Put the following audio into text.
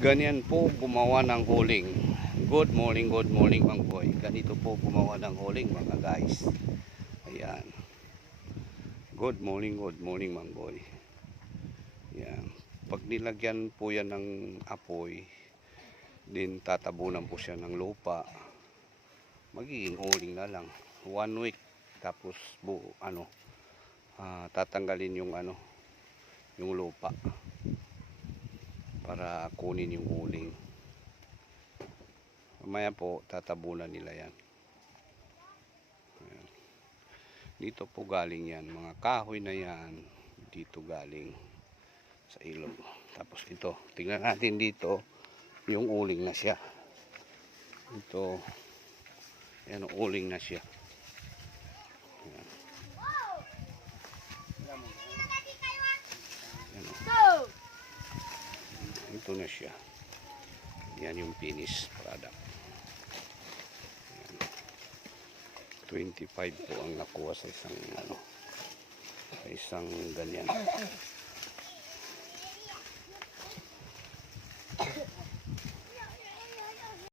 Ganyan po gumawa ng huling. Good morning Mang Boy. Ganito po gumawa ng huling mga guys. Ayan. Good morning Mang Boy. Ayan. Pag nilagyan po yan ng apoy, din tatabunan po siya ng lupa, magiging huling na lang. 1 week. Tapos tatanggalin yung yung lupa para kunin yung uling. Mamaya po tatabunan nila yan. Ayan. Dito po galing yan, mga kahoy na yan, dito galing sa ilog. Tapos ito, tingnan natin dito, yung uling na siya. Ito, yan, uling na siya. Ayan. Ito na siya. Yan yung finish product. Yan. 25 po ang nakuha sa isang ganyan.